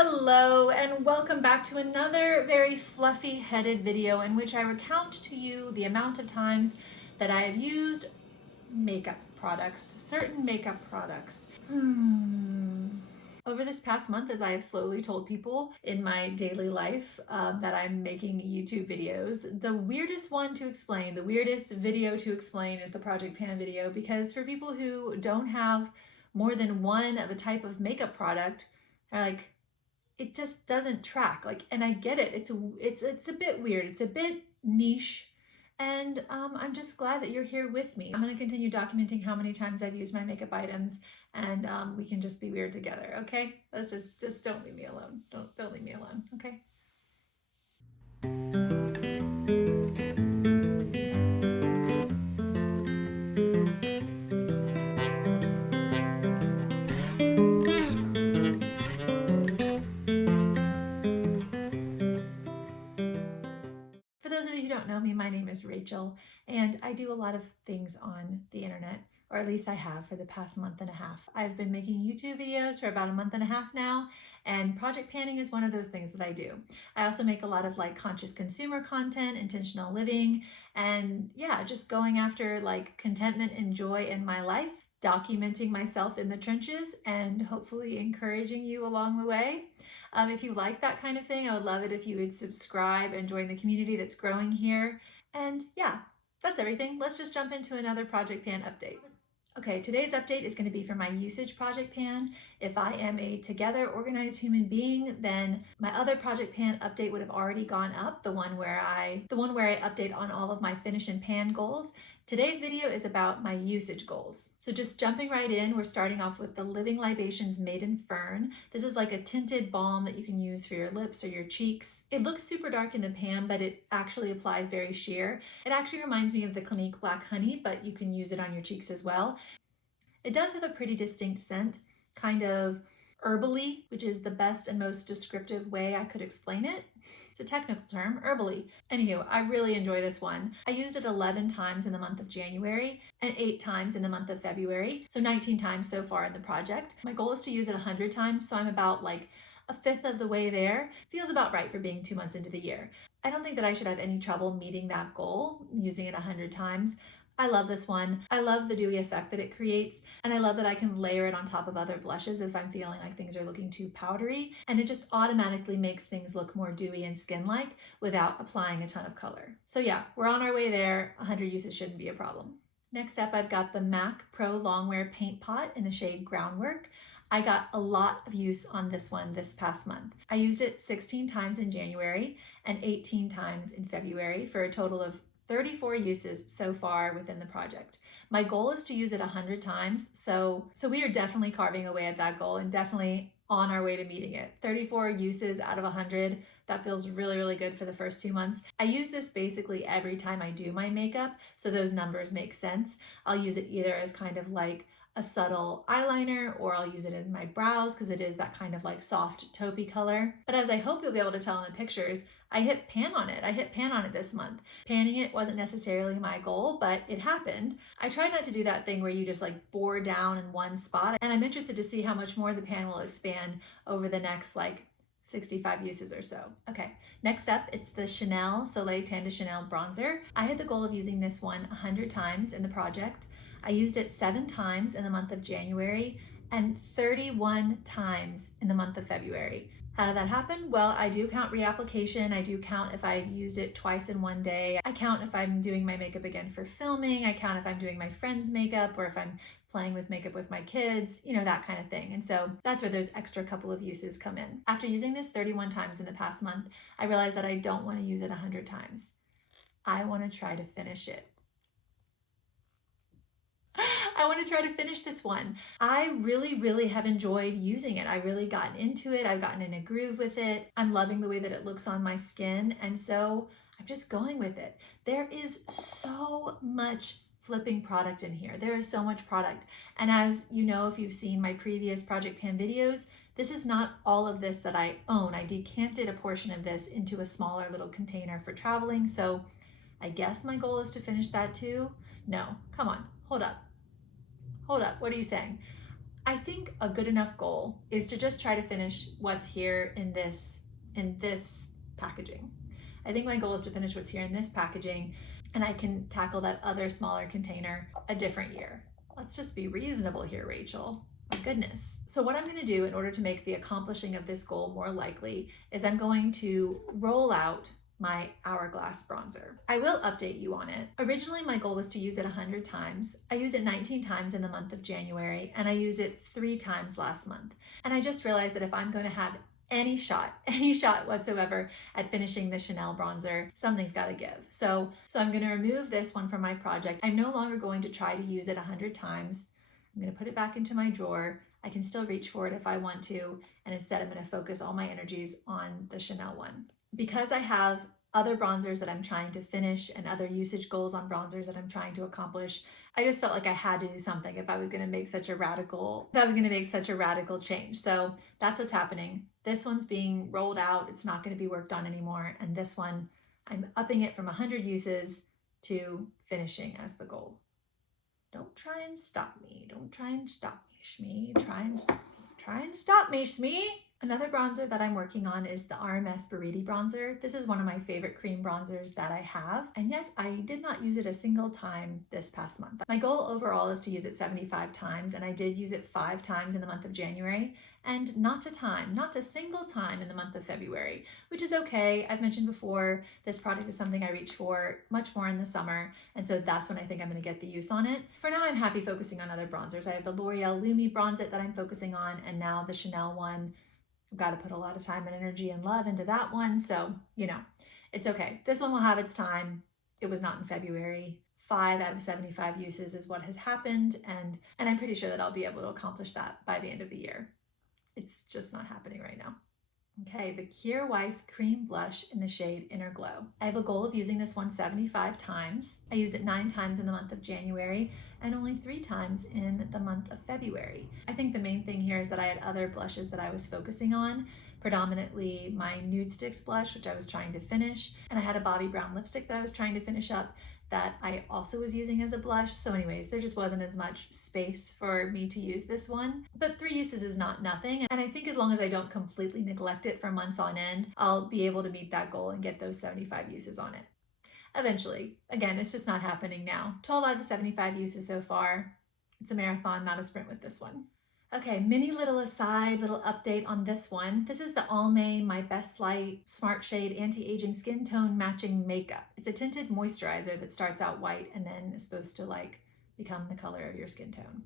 Hello and welcome back to another very fluffy headed video in which I recount to you the amount of times that I have used makeup products, certain makeup products. Over this past month, as I have slowly told people in my daily life that I'm making YouTube videos, the weirdest one to explain, the weirdest video to explain is the Project Pan video, because for people who don't have more than one of a type of makeup product, they're like, it just doesn't track. And I get it. It's a bit weird. It's a bit niche. And I'm just glad that you're here with me. I'm going to continue documenting how many times I've used my makeup items, and we can just be weird together, okay? Let's just don't leave me alone. Don't leave me alone, okay? For those of you who don't know me, my name is Rachel, and I do a lot of things on the internet, or at least I have for the past month and a half. I've been making YouTube videos for about a month and a half now, and project panning is one of those things that I do. I also make a lot of conscious consumer content, intentional living, and yeah, just going after contentment and joy in my life, documenting myself in the trenches, and hopefully encouraging you along the way. If you like that kind of thing, I would love it if you would subscribe and join the community that's growing here. And yeah, that's everything. Let's just jump into another Project Pan update. Okay, today's update is going to be for my usage Project Pan. If I am a together organized human being, then my other Project Pan update would have already gone up, the one where I update on all of my finish and pan goals. Today's video is about my usage goals. So just jumping right in, we're starting off with the Living Libations Madeen Fern. This is like a tinted balm that you can use for your lips or your cheeks. It looks super dark in the pan, but it actually applies very sheer. It actually reminds me of the Clinique Black Honey, but you can use it on your cheeks as well. It does have a pretty distinct scent, kind of herbally, which is the best and most descriptive way I could explain it. It's a technical term, herbally. Anywho, I really enjoy this one. I used it 11 times in the month of January and 8 times in the month of February, so 19 times so far in the project. My goal is to use it 100 times, so I'm about a fifth of the way there. Feels about right for being 2 months into the year. I don't think that I should have any trouble meeting that goal, using it 100 times. I love this one. I love the dewy effect that it creates, and I love that I can layer it on top of other blushes if I'm feeling like things are looking too powdery, and it just automatically makes things look more dewy and skin-like without applying a ton of color. So yeah, we're on our way there. 100 uses shouldn't be a problem. Next up, I've got the MAC Pro Longwear Paint Pot in the shade Groundwork. I got a lot of use on this one this past month. I used it 16 times in January and 18 times in February for a total of 34 uses so far within the project. My goal is to use it 100 times, so we are definitely carving away at that goal and definitely on our way to meeting it. 34 uses out of 100, that feels really, really good for the first 2 months. I use this basically every time I do my makeup, so those numbers make sense. I'll use it either as kind of like a subtle eyeliner, or I'll use it in my brows because it is that kind of soft taupey color. But as I hope you'll be able to tell in the pictures, I hit pan on it. I hit pan on it this month. Panning it wasn't necessarily my goal, but it happened. I try not to do that thing where you just bore down in one spot, and I'm interested to see how much more the pan will expand over the next 65 uses or so. Okay, next up, it's the Chanel Soleil Tan de Chanel Bronzer. I had the goal of using this one 100 times in the project. I used it 7 times in the month of January and 31 times in the month of February. How did that happen? Well, I do count reapplication. I do count if I've used it twice in one day. I count if I'm doing my makeup again for filming. I count if I'm doing my friend's makeup or if I'm playing with makeup with my kids, that kind of thing. And so that's where those extra couple of uses come in. After using this 31 times in the past month, I realized that I don't want to use it 100 times. I want to try to finish it. I want to try to finish this one. I really, really have enjoyed using it. I've really gotten into it. I've gotten in a groove with it. I'm loving the way that it looks on my skin. And so I'm just going with it. There is so much flipping product in here. There is so much product. And as you know, if you've seen my previous Project Pan videos, this is not all of this that I own. I decanted a portion of this into a smaller little container for traveling. So I guess my goal is to finish that too. No, come on, hold up. What are you saying? I think a good enough goal is to just try to finish what's here in this packaging. I think my goal is to finish what's here in this packaging, and I can tackle that other smaller container a different year. Let's just be reasonable here, Rachel. My goodness. So what I'm going to do in order to make the accomplishing of this goal more likely is I'm going to roll out my Hourglass Bronzer. I will update you on it. Originally, my goal was to use it 100 times. I used it 19 times in the month of January, and I used it 3 times last month. And I just realized that if I'm going to have any shot whatsoever at finishing the Chanel bronzer, something's got to give. So I'm going to remove this one from my project. I'm no longer going to try to use it 100 times. I'm going to put it back into my drawer. I can still reach for it if I want to, and instead I'm going to focus all my energies on the Chanel one. Because I have other bronzers that I'm trying to finish and other usage goals on bronzers that I'm trying to accomplish, I just felt like I had to do something if I was going to make such a radical change. So that's what's happening. This one's being rolled out. It's not going to be worked on anymore. And this one, I'm upping it from 100 uses to finishing as the goal. Don't try and stop me. Don't try and stop me, Shmee. Try and stop me. Try and stop me, Shmee. Another bronzer that I'm working on is the RMS Bronzer. This is one of my favorite cream bronzers that I have, and yet I did not use it a single time this past month. My goal overall is to use it 75 times, and I did use it 5 times in the month of January, and not a single time in the month of February, which is okay. I've mentioned before, this product is something I reach for much more in the summer, and so that's when I think I'm going to get the use on it. For now, I'm happy focusing on other bronzers. I have the L'Oreal Lumi Bronze It that I'm focusing on, and now the Chanel one. I've got to put a lot of time and energy and love into that one, so, it's okay. This one will have its time. It was not in February. 5 out of 75 uses is what has happened, and I'm pretty sure that I'll be able to accomplish that by the end of the year. It's just not happening right now. Okay, the Kier Weiss Cream Blush in the shade Inner Glow. I have a goal of using this one 75 times. I used it 9 times in the month of January and only 3 times in the month of February. I think the main thing here is that I had other blushes that I was focusing on, predominantly my Nude Sticks blush, which I was trying to finish, and I had a Bobbi Brown lipstick that I was trying to finish up that I also was using as a blush. So anyways, there just wasn't as much space for me to use this one. But 3 uses is not nothing. And I think as long as I don't completely neglect it for months on end, I'll be able to meet that goal and get those 75 uses on it. Eventually. Again, it's just not happening now. 12 out of 75 uses so far. It's a marathon, not a sprint with this one. Okay, mini little aside, little update on this one. This is the Almay My Best Light Smart Shade Anti-Aging Skin Tone Matching Makeup. It's a tinted moisturizer that starts out white and then is supposed to become the color of your skin tone.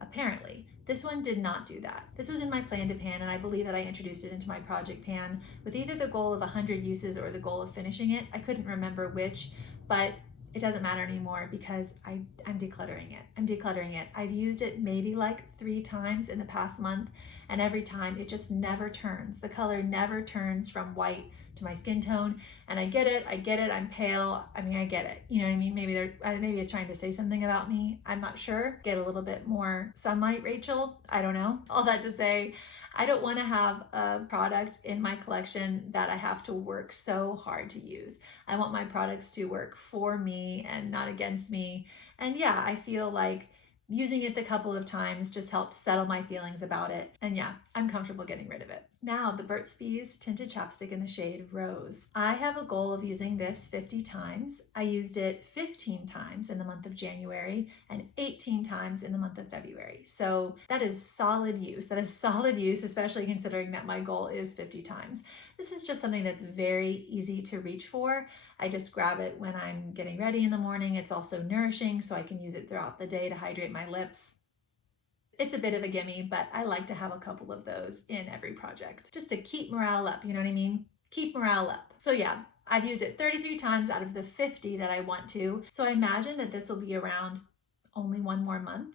Apparently, this one did not do that. This was in my plan to pan, and I believe that I introduced it into my project pan with either the goal of 100 uses or the goal of finishing it. I couldn't remember which, but it doesn't matter anymore because I'm decluttering it. I've used it maybe 3 times in the past month, and every time it just never turns. The color never turns from white to my skin tone, and I get it, I'm pale. I get it. You know what I mean? Maybe it's trying to say something about me. I'm not sure. Get a little bit more sunlight, Rachel. I don't know. All that to say, I don't want to have a product in my collection that I have to work so hard to use. I want my products to work for me and not against me. And yeah, I feel like using it a couple of times just helped settle my feelings about it. And yeah, I'm comfortable getting rid of it. Now, the Burt's Bees Tinted Chapstick in the shade Rose. I have a goal of using this 50 times. I used it 15 times in the month of January and 18 times in the month of February. So that is solid use. Especially considering that my goal is 50 times. This is just something that's very easy to reach for. I just grab it when I'm getting ready in the morning. It's also nourishing, so I can use it throughout the day to hydrate my lips. It's a bit of a gimme, but I like to have a couple of those in every project just to keep morale up, you know what I mean? Keep morale up. So yeah, I've used it 33 times out of the 50 that I want to. So I imagine that this will be around only 1 more month.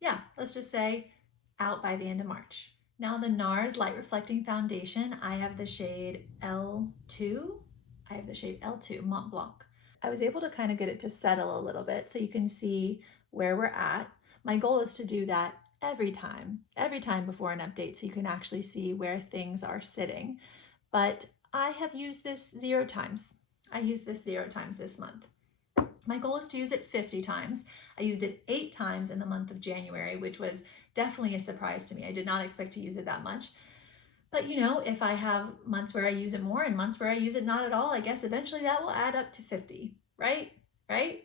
Yeah, let's just say out by the end of March. Now the Nars Light Reflecting Foundation, I have the shade L2. Mont Blanc. I was able to kind of get it to settle a little bit so you can see where we're at. My goal is to do that every time before an update so you can actually see where things are sitting. But I have used this 0 times. I used this 0 times this month. My goal is to use it 50 times. I used it 8 times in the month of January, which was definitely a surprise to me. I did not expect to use it that much. But you know, if I have months where I use it more and months where I use it not at all, I guess eventually that will add up to 50, right? Right?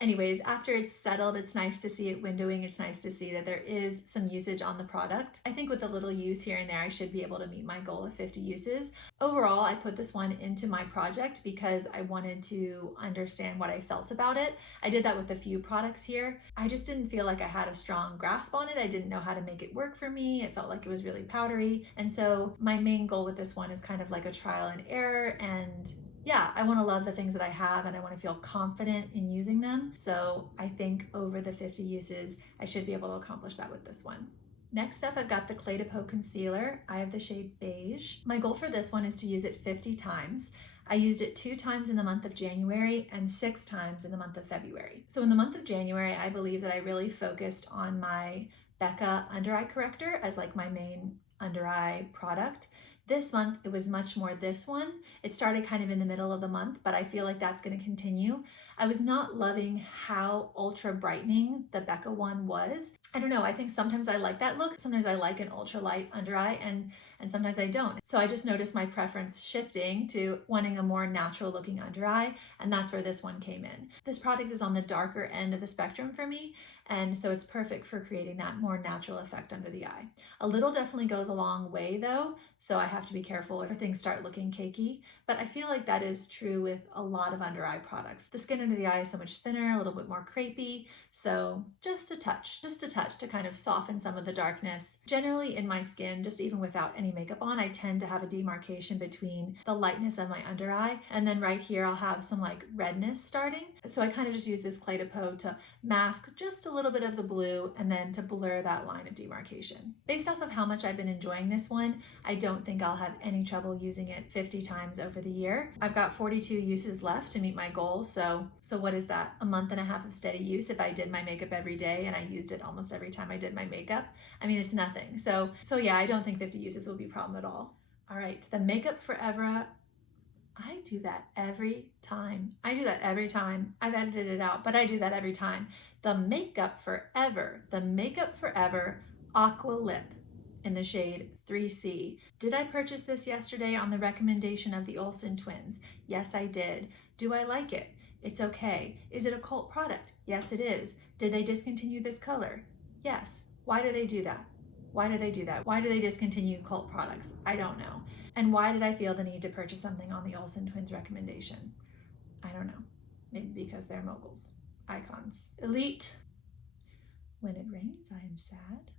Anyways, after it's settled, it's nice to see it windowing. It's nice to see that there is some usage on the product. I think with a little use here and there, I should be able to meet my goal of 50 uses. Overall, I put this one into my project because I wanted to understand what I felt about it. I did that with a few products here. I just didn't feel like I had a strong grasp on it. I didn't know how to make it work for me. It felt like it was really powdery. And so my main goal with this one is kind of like a trial and error, and yeah, I want to love the things that I have and I want to feel confident in using them. So I think over the 50 uses, I should be able to accomplish that with this one. Next up, I've got the Clé de Peau Concealer. I have the shade Beige. My goal for this one is to use it 50 times. I used it 2 times in the month of January and 6 times in the month of February. So in the month of January, I believe that I really focused on my Becca under eye corrector as like my main under eye product. This month, it was much more this one. It started kind of in the middle of the month, but I feel like that's going to continue. I was not loving how ultra brightening the Becca one was. I don't know, I think sometimes I like that look. Sometimes I like an ultra light under eye and sometimes I don't. So I just noticed my preference shifting to wanting a more natural looking under eye, and that's where this one came in. This product is on the darker end of the spectrum for me, and so it's perfect for creating that more natural effect under the eye. A little definitely goes a long way though, so I have to be careful or things start looking cakey, but I feel like that is true with a lot of under eye products. The skin under the eye is so much thinner, a little bit more crepey, so just a touch to kind of soften some of the darkness. Generally in my skin, just even without any makeup on, I tend to have a demarcation between the lightness of my under eye, and then right here I'll have some like redness starting. So I kind of just use this Clé de Peau to mask just a little bit of the blue and then to blur that line of demarcation. Based off of how much I've been enjoying this one, I don't think I'll have any trouble using it 50 times over the year. I've got 42 uses left to meet my goal, so what is that? A month and a half of steady use if I did my makeup every day and I used it almost every time I did my makeup. I mean, it's nothing. So yeah, I don't think 50 uses will be a problem at all. All right, the Makeup Forever, I do that every time. I've edited it out, but I do that every time. The Makeup Forever Aqua Lip in the shade 3C. Did I purchase this yesterday on the recommendation of the Olsen twins? Yes, I did. Do I like it? It's okay. Is it a cult product? Yes, it is. Did they discontinue this color? Yes. Why do they do that? Why do they discontinue cult products? I don't know. And why did I feel the need to purchase something on the Olsen twins recommendation? I don't know. Maybe because they're moguls. Icons. Elite. When it rains, I am sad.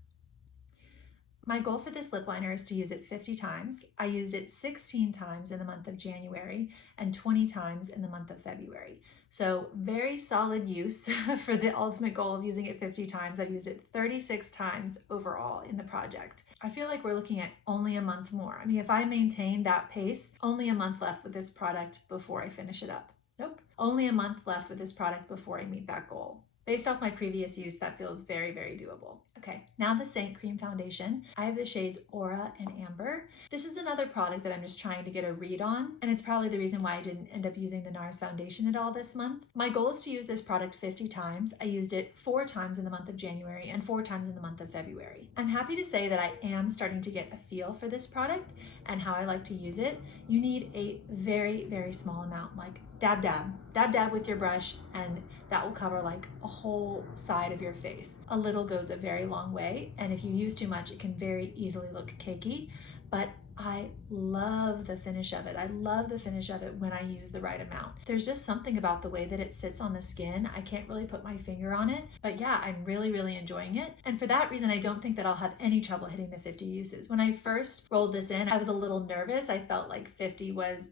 My goal for this lip liner is to use it 50 times. I used it 16 times in the month of January and 20 times in the month of February. So very solid use for the ultimate goal of using it 50 times. I've used it 36 times overall in the project. I feel like we're looking at only a month more. I mean, if I maintain that pace, only a month left with this product before I finish it up. Nope, only a month left with this product before I meet that goal. Based off my previous use, that feels very, very doable. Okay, now the Saint Cream Foundation. I have the shades Aura and Amber. This is another product that I'm just trying to get a read on, and it's probably the reason why I didn't end up using the Nars foundation at all this month. My goal is to use this product 50 times. I used it 4 times in the month of January and 4 times in the month of February. I'm happy to say that I am starting to get a feel for this product and how I like to use it. You need a very, very small amount, like dab with your brush, and that will cover like a whole side of your face. A little goes a very long way, and if you use too much, it can very easily look cakey, but I love the finish of it. I love the finish of it when I use the right amount. There's just something about the way that it sits on the skin. I can't really put my finger on it, but yeah, I'm really, really enjoying it. And for that reason, I don't think that I'll have any trouble hitting the 50 uses. When I first rolled this in, I was a little nervous. I felt like 50 was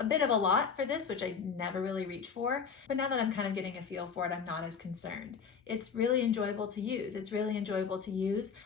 a bit of a lot for this, which I never really reach for. But now that I'm kind of getting a feel for it, I'm not as concerned. It's really enjoyable to use.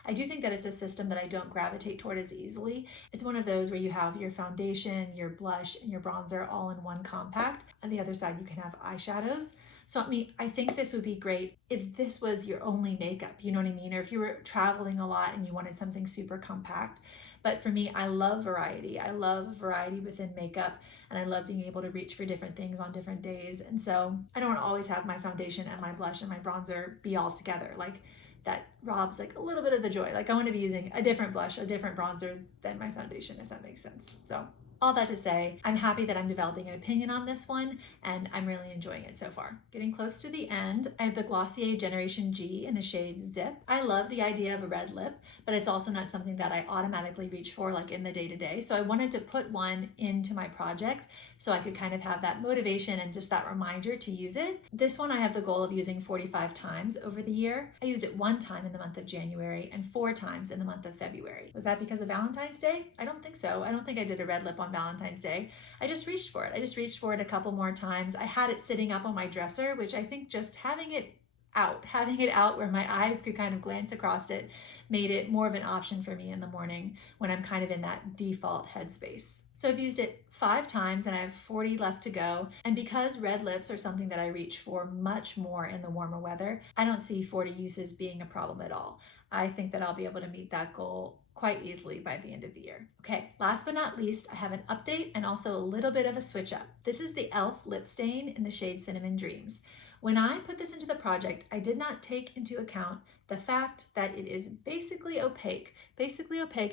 I do think that it's a system that I don't gravitate toward as easily. It's one of those where you have your foundation, your blush, and your bronzer all in one compact. On the other side, you can have eyeshadows. So I think this would be great if this was your only makeup, you know what I mean? Or if you were traveling a lot and you wanted something super compact. But for me, I love variety. I love variety within makeup, and I love being able to reach for different things on different days. And so I don't want to always have my foundation and my blush and my bronzer be all together. Like, that robs like a little bit of the joy. Like I want to be using a different blush, a different bronzer than my foundation, if that makes sense. So all that to say, I'm happy that I'm developing an opinion on this one, and I'm really enjoying it so far. Getting close to the end, I have the Glossier Generation G in the shade Zip. I love the idea of a red lip, but it's also not something that I automatically reach for like in the day-to-day. So I wanted to put one into my project so I could kind of have that motivation and just that reminder to use it. This one I have the goal of using 45 times over the year. I used it 1 time in the month of January and 4 times in the month of February. Was that because of Valentine's Day? I don't think so. I don't think I did a red lip on Valentine's Day. I just reached for it. I just reached for it a couple more times. I had it sitting up on my dresser, which I think just having it out where my eyes could kind of glance across it made it more of an option for me in the morning when I'm kind of in that default headspace. So I've used it 5 times and I have 40 left to go. And because red lips are something that I reach for much more in the warmer weather, I don't see 40 uses being a problem at all. I think that I'll be able to meet that goal quite easily by the end of the year. Okay, last but not least, I have an update and also a little bit of a switch up. This is the e.l.f. lip stain in the shade Cinnamon Dreams. When I put this into the project, I did not take into account the fact that it is basically opaque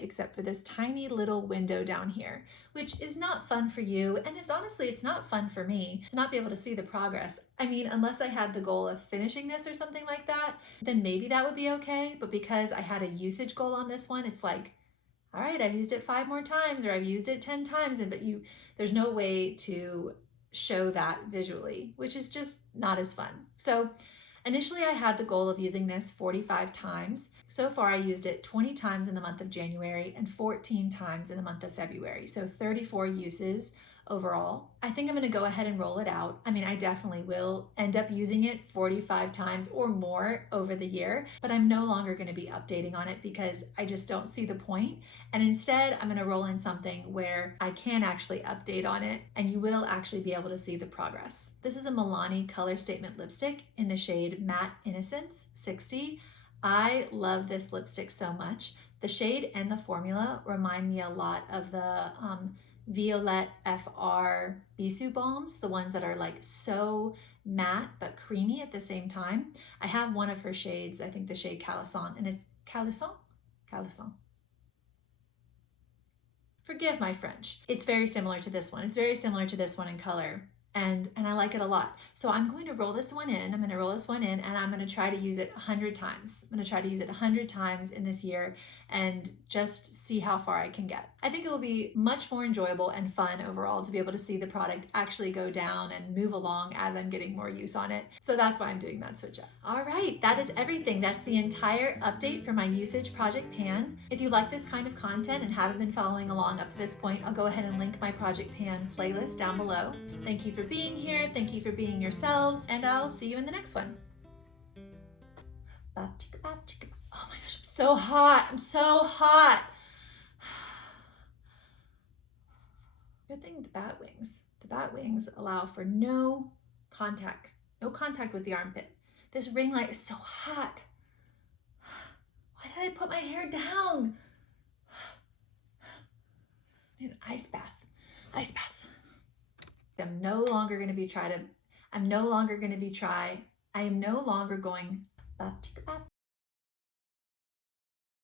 except for this tiny little window down here, which is not fun for you. And it's not fun for me to not be able to see the progress. I mean, unless I had the goal of finishing this or something like that, then maybe that would be okay. But because I had a usage goal on this one, it's like, all right, I've used it 5 more times or I've used it 10 times, but there's no way to show that visually, which is just not as fun. So initially I had the goal of using this 45 times. So far I used it 20 times in the month of January and 14 times in the month of February. So 34 uses overall. I think I'm going to go ahead and roll it out. I mean, I definitely will end up using it 45 times or more over the year, but I'm no longer going to be updating on it because I just don't see the point. And instead, I'm going to roll in something where I can actually update on it and you will actually be able to see the progress. This is a Milani Color Statement lipstick in the shade Matte Innocence 60. I love this lipstick so much. The shade and the formula remind me a lot of the Violette FR Bisou balms, the ones that are like so matte but creamy at the same time. I have one of her shades, I think the shade Calisson, and it's Calisson? Forgive my French. It's very similar to this one. It's very similar to this one in color. And I like it a lot. So I'm going to roll this one in. I'm going to roll this one in and I'm going to try to use it 100 times. I'm going to try to use it 100 times in this year and just see how far I can get. I think it will be much more enjoyable and fun overall to be able to see the product actually go down and move along as I'm getting more use on it. So that's why I'm doing that switch up. All right, that is everything. That's the entire update for my usage project pan. If you like this kind of content and haven't been following along up to this point, I'll go ahead and link my project pan playlist down below. Thank you for being here. Thank you for being yourselves, and I'll see you in the next one. Oh my gosh, I'm so hot. I'm so hot. Good thing the bat wings. The bat wings allow for no contact with the armpit. This ring light is so hot. Why did I put my hair down? I need an ice bath. Ice bath. I'm no longer going to be